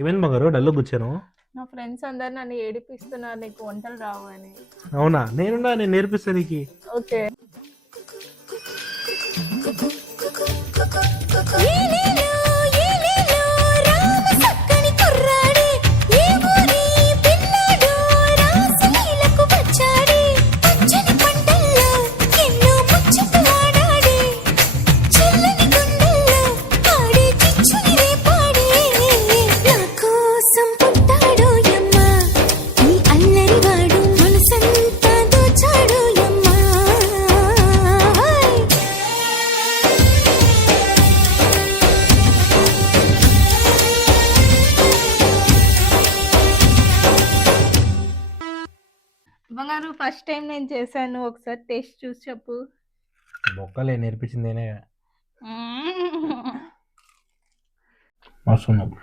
ఏమైంది బంగారు డల్లు కూర్చాను? నా ఫ్రెండ్స్ అందరు నన్ను ఏడిపిస్తున్నారు నీకు వంటలు రావు అని. అవునా? నేను నేర్పిస్తా నీకు. ఓకే. బంగారు ఫస్ట్ టైం నేను చేశాను, ఒకసారి టేస్ట్ చూసి చెప్పు. బొక్కలే నేర్పించింది నేనే. మస్తున్నావు.